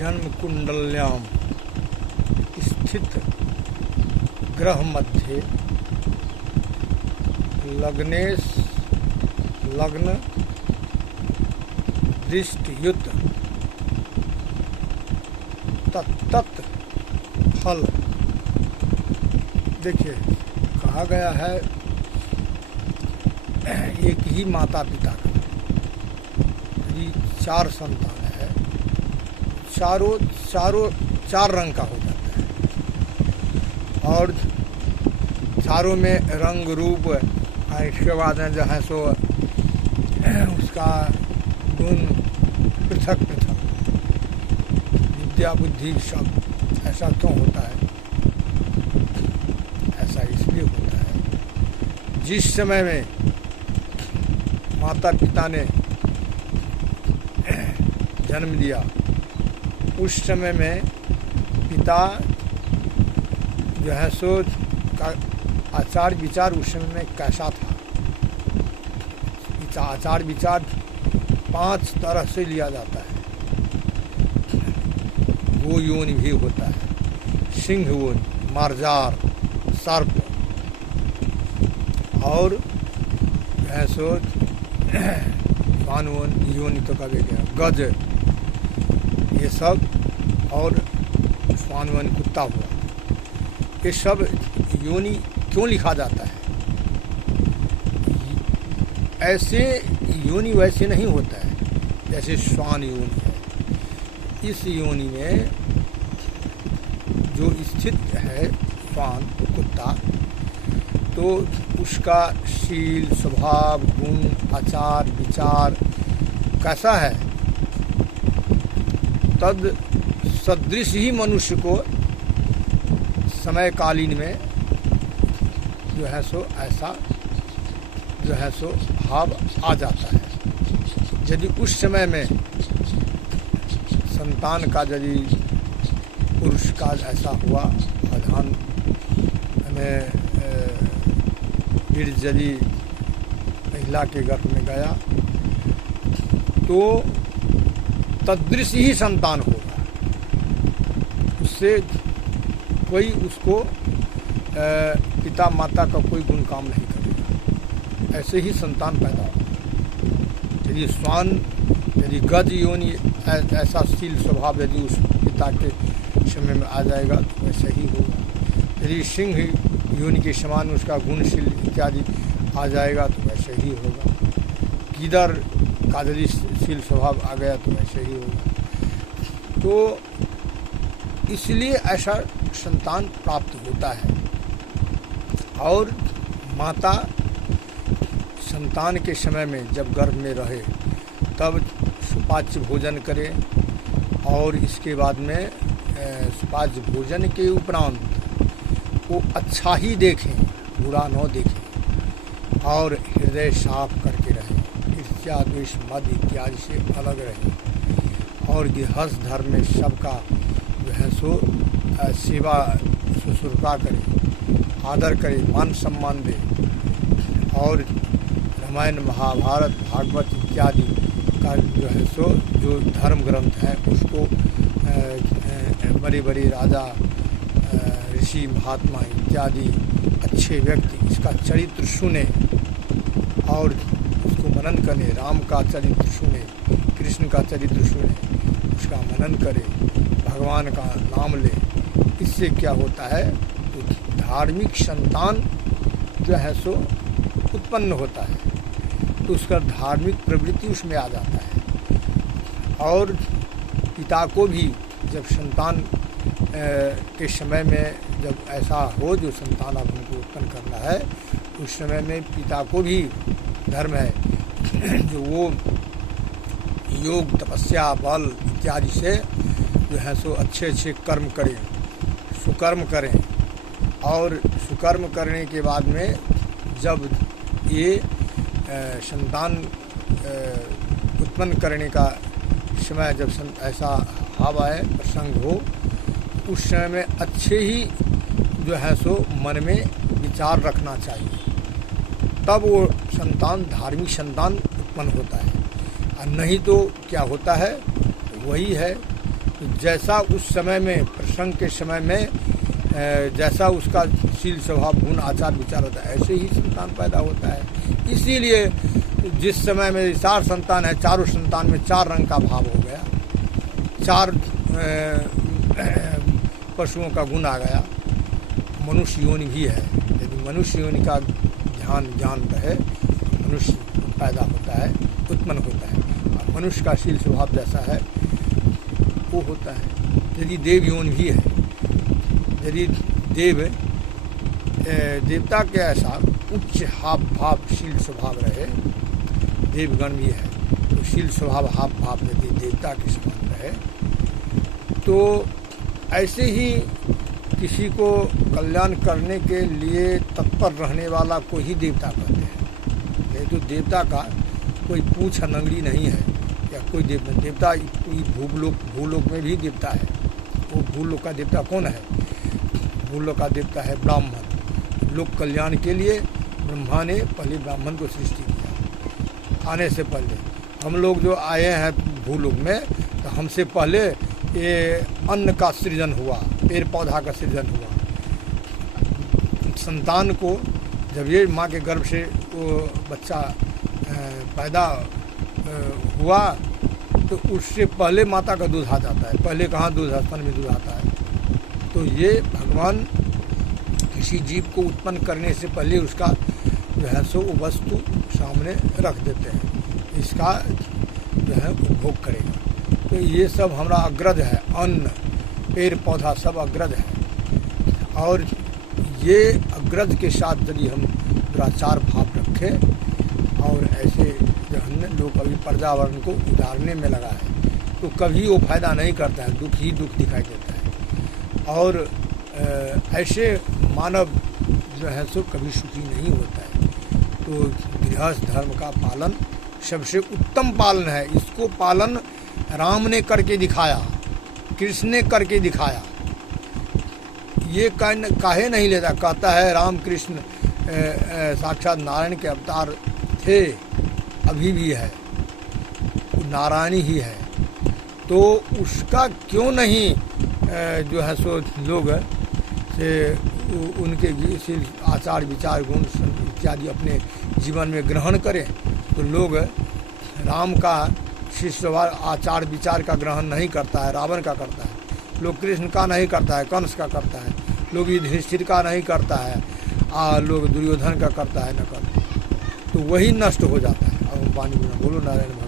जन्म कुंडल्यां स्थित ग्रह मध्ये लग्न दृष्टियुत तत्त फल। देखिए कहा गया है एक ही माता पिता का यदि 4 संतान है, चारों चार रंग का हो जाता है और चारों में रंग रूप, इसके बाद जो है सो उसका गुण पृथक पृथक, विद्या बुद्धि सब। ऐसा क्यों होता है? ऐसा इसलिए होता है जिस समय में माता पिता ने जन्म दिया उस समय में पिता जो है सो का आचार विचार उस समय में कैसा था। आचार विचार 5 तरह से लिया जाता है। वो योनि भी होता है, सिंह योनि, मार्जार, सर्प और जो है सो स्वान योनि तो कभी गया, गज, ये सब, और स्वान कुत्ता हुआ। ये सब योनि क्यों लिखा जाता है? ऐसे योनि वैसे नहीं होता है जैसे स्वान योनि है। इस योनि में जो स्थित है स्वान कुत्ता, तो उसका शील, स्वभाव, गुण, आचार विचार कैसा है, तद सदृश ही मनुष्य को समयकालीन में जो है सो ऐसा जो है सो भाव आ जाता है। यदि उस समय में संतान का यदि पुरुष का ऐसा हुआ, अधान में वीर्य यदि महिला के गर्भ में गया, तो तदृश ही संतान होगा। उससे कोई उसको पिता माता का कोई गुण काम नहीं करेगा, ऐसे ही संतान पैदा होगा। यदि स्वान, यदि गज योनि ऐसा शील स्वभाव यदि उस पिता के समय में आ जाएगा तो वैसे ही होगा। यदि सिंह योनि के समान उसका गुणशील इत्यादि आ जाएगा तो वैसे ही होगा। गिदर का यदि शील स्वभाव आ गया तो वैसे ही होगा। तो इसलिए ऐसा संतान प्राप्त होता है। और माता संतान के समय में जब गर्भ में रहे तब सुपाच्य भोजन करे, और इसके बाद में सुपाच्य भोजन के उपरांत वो अच्छा ही देखें, बुरा न देखें, और हृदय साफ करके रहें, ईर्ष्या द्वेष मद इत्यादि से अलग रहें, और गृहस्थ धर्म में सबका जो है सो सेवा शुश्रूषा करें, आदर करें, मान सम्मान दें, और रामायण महाभारत भागवत इत्यादि का जो है सो जो धर्म ग्रंथ है उसको बड़े बड़े राजा, ऋषि, महात्मा इत्यादि अच्छे व्यक्ति इसका चरित्र सुने और उसको मनन करें। राम का चरित्र सुने, कृष्ण का चरित्र सुने, उसका मनन करें, भगवान का नाम ले। इससे क्या होता है तो धार्मिक संतान जो है सो उत्पन्न होता है, तो उसका धार्मिक प्रवृत्ति उसमें आ जाता है। और पिता को भी जब संतान के समय में जब ऐसा हो जो संतान अब हमको उत्पन्न करना है, उस समय में पिता को भी धर्म है जो वो योग, तपस्या, बल इत्यादि से जो है सो अच्छे अच्छे कर्म करें, सुकर्म करें। और सुकर्म करने के बाद में जब ये संतान उत्पन्न करने का समय जब ऐसा भाव आए, प्रसंग हो, उस समय में अच्छे ही जो है सो मन में विचार रखना चाहिए, तब वो संतान धार्मिक संतान उत्पन्न होता है। और नहीं तो क्या होता है, वही है तो जैसा उस समय में प्रसंग के समय में जैसा उसका शील स्वभाव गुण आचार विचार होता है, ऐसे ही संतान पैदा होता है। इसीलिए जिस समय में 4 संतान है, चारों संतान में 4 रंग का भाव हो गया, 4 पशुओं का गुण आ गया। मनुष्य योनि भी है, यदि मनुष्य योनि का ध्यान ज्ञान रहे, मनुष्य पैदा होता है, उत्पन्न होता है। और मनुष्य का शील स्वभाव जैसा है वो होता है। यदि देव योनि भी है, यदि देवता के ऐसा उच्च हाव भाव शील स्वभाव रहे, देवगण भी है तो शील स्वभाव हाव भाव यदि देवता के समान रहे, तो ऐसे ही किसी को कल्याण करने के लिए तत्पर रहने वाला को ही देवता कहते हैं। नहीं तो देवता का कोई पूछ नंगड़ी नहीं है, या कोई देवता कोई भूलोक में भी देवता है। वो भूलोक का देवता कौन है? भूलोक का देवता है ब्राह्मण। लोक कल्याण के लिए ब्रह्मा ने पहले ब्राह्मण को सृष्टि किया। आने से पहले हम लोग जो आए हैं भूलोक में, तो हमसे पहले ये अन्न का सृजन हुआ, पेड़ पौधा का सृजन हुआ। संतान को जब ये माँ के गर्भ से वो बच्चा पैदा हुआ, तो उससे पहले माता का दूध आ जाता है। पहले कहाँ दूध, स्तन में दूध आता है। तो ये भगवान किसी जीव को उत्पन्न करने से पहले उसका जो है सो वस्तु सामने रख देते हैं, इसका जो है उपभोग करेगा। तो ये सब हमारा अग्रज है, अन्न पेड़ पौधा सब अग्रज है। और ये अग्रज के साथ यदि हम दुराचार भाव रखें और ऐसे जो हमने लोग अभी पर्यावरण को उजाड़ने में लगा है, तो कभी वो फायदा नहीं करता है, दुख ही दुख दिखाई देता है। और ऐसे मानव जो है सो कभी सुखी नहीं होता है। तो गृहस्थ धर्म का पालन सबसे उत्तम पालन है। इसको पालन राम ने करके दिखाया, कृष्ण ने करके दिखाया। ये काहे नहीं लेता, कहता है राम कृष्ण साक्षात नारायण के अवतार थे, अभी भी है, नारायणी ही है। तो उसका क्यों नहीं जो है सो लोग से उनके आचार विचार गुण इत्यादि अपने जीवन में ग्रहण करें? तो लोग राम का शिष्य आचार विचार का ग्रहण नहीं करता है, रावण का करता है। लोग कृष्ण का नहीं करता है, कंस का करता है। लोग युधिष्ठिर का नहीं करता है, लोग दुर्योधन का करता है, न करता। तो वही नष्ट हो जाता है। अब वाणी बोलो नारायण।